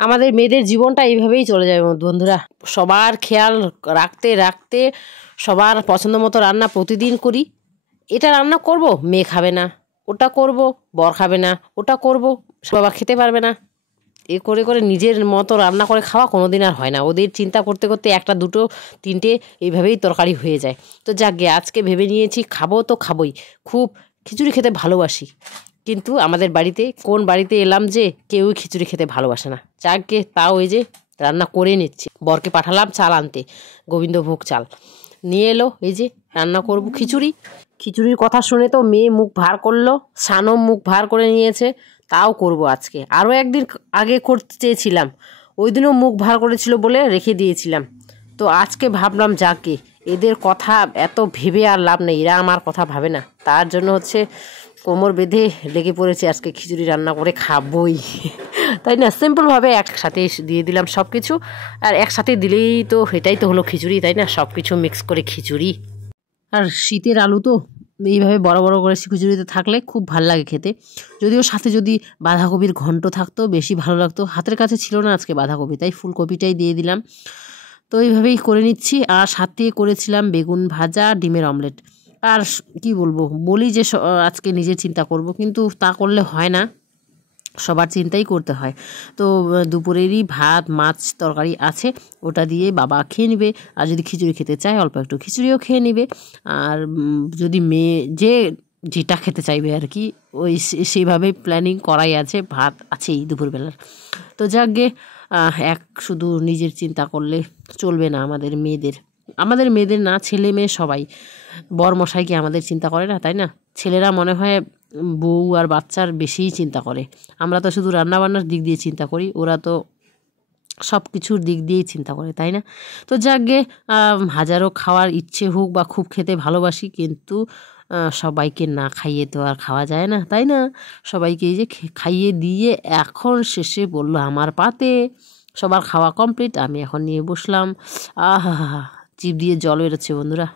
আমাদের মেয়েদের জীবনটা এইভাবেই চলে যায় বন্ধুরা। সবার খেয়াল রাখতে রাখতে সবার পছন্দ মতো রান্না প্রতিদিন করি। এটা রান্না করব, মেয়ে খাবে না, ওটা করব, বর খাবে না, ওটা করব, বাবা খেতে পারবে না। এ করে করে নিজের মতো রান্না করে খাওয়া কোনো দিন আর হয় না। ওদের চিন্তা করতে করতে একটা দুটো তিনটে এইভাবেই তরকারি হয়ে যায়। তো যাকগে আজকে ভেবে নিয়েছি খাবো তো খাবোই, খুব খিচুড়ি খেতে ভালোবাসি। কিন্তু আমাদের বাড়িতে কোন বাড়িতে এলাম যে কেউই খিচুড়ি খেতে ভালোবাসে না। যাকগে তাও এই যে রান্না করে নিচ্ছি। বরকে পাঠালাম চাল আনতে, গোবিন্দভোগ চাল নিয়ে এলো। এই যে রান্না করব খিচুড়ি। খিচুড়ির কথা শুনে তো মেয়ে মুখ ভার করলো, সানও মুখ ভার করে নিয়েছে। তাও করব আজকে। আরও একদিন আগে করতে চেয়েছিলাম, ওই দিনও মুখ ভার করেছিল বলে রেখে দিয়েছিলাম। তো আজকে ভাবলাম যাকে এদের কথা এত ভেবে আর লাভ নেই, এরা আমার কথা ভাবে না। তার জন্য হচ্ছে কোমর বেঁধে লেগে পড়েছে, আজকে খিচুড়ি রান্না করে খাবই। তাই না, সিম্পলভাবে একসাথে দিয়ে দিলাম সব কিছু। আর একসাথে দিলেই তো এটাই তো হলো খিচুড়ি, তাই না, সব কিছু মিক্স করে খিচুড়ি। আর শীতের আলু তো এইভাবে বড় বড় করে খিচুড়িতে থাকলে খুব ভালো লাগে খেতে। যদিও সাথে যদি বাঁধাকপির ঘন্ট থাকতো বেশি ভালো লাগতো। হাতের কাছে ছিল না আজকে বাঁধাকপি, তাই ফুলকপিটাই দিয়ে দিলাম। তো এইভাবেই করে নিচ্ছি। আর সাথে করেছিলাম বেগুন ভাজা, ডিমের অমলেট। আর কি বলবো, বলি যে আজকে নিজে চিন্তা করব, কিন্তু তা করলে হয় না, সবার চিন্তাই করতে হয়। তো দুপুরেরই ভাত মাছ তরকারি আছে, ওটা দিয়ে বাবা খেয়ে নেবে। আর যদি খিচুড়ি খেতে চায় অল্প একটু খিচুড়িও খেয়ে নেবে। আর যদি মেয়ে যে যেটা খেতে চাইবে আর কি, ওই সেইভাবেই প্ল্যানিং করাই আছে। ভাত আছেই দুপুরবেলার। তো যাকগে এক শুধু নিজের চিন্তা করলে চলবে না। আমাদের মেয়েদের না, ছেলে মেয়ে সবাই, বরমশাই কি আমাদের চিন্তা করে না, তাই না? ছেলেরা মনে হয় বউ আর বাচ্চার বেশিই চিন্তা করে। আমরা তো শুধু রান্নাবান্নার দিক দিয়ে চিন্তা করি, ওরা তো সব কিছুর দিক দিয়েই চিন্তা করে, তাই না? তো যাকগে হাজারো খাওয়ার ইচ্ছে হোক বা খুব খেতে ভালোবাসি, কিন্তু সবাইকে না খাইয়ে তো আর খাওয়া যায় না, তাই না? সবাইকে এই যে খাইয়ে দিয়ে এখন শেষে বললো আমার পাতে। সবার খাওয়া কমপ্লিট, আমি এখন নিয়ে বসলাম। আহা, জিভ দিয়ে জল বেরোচ্ছে বন্ধুরা।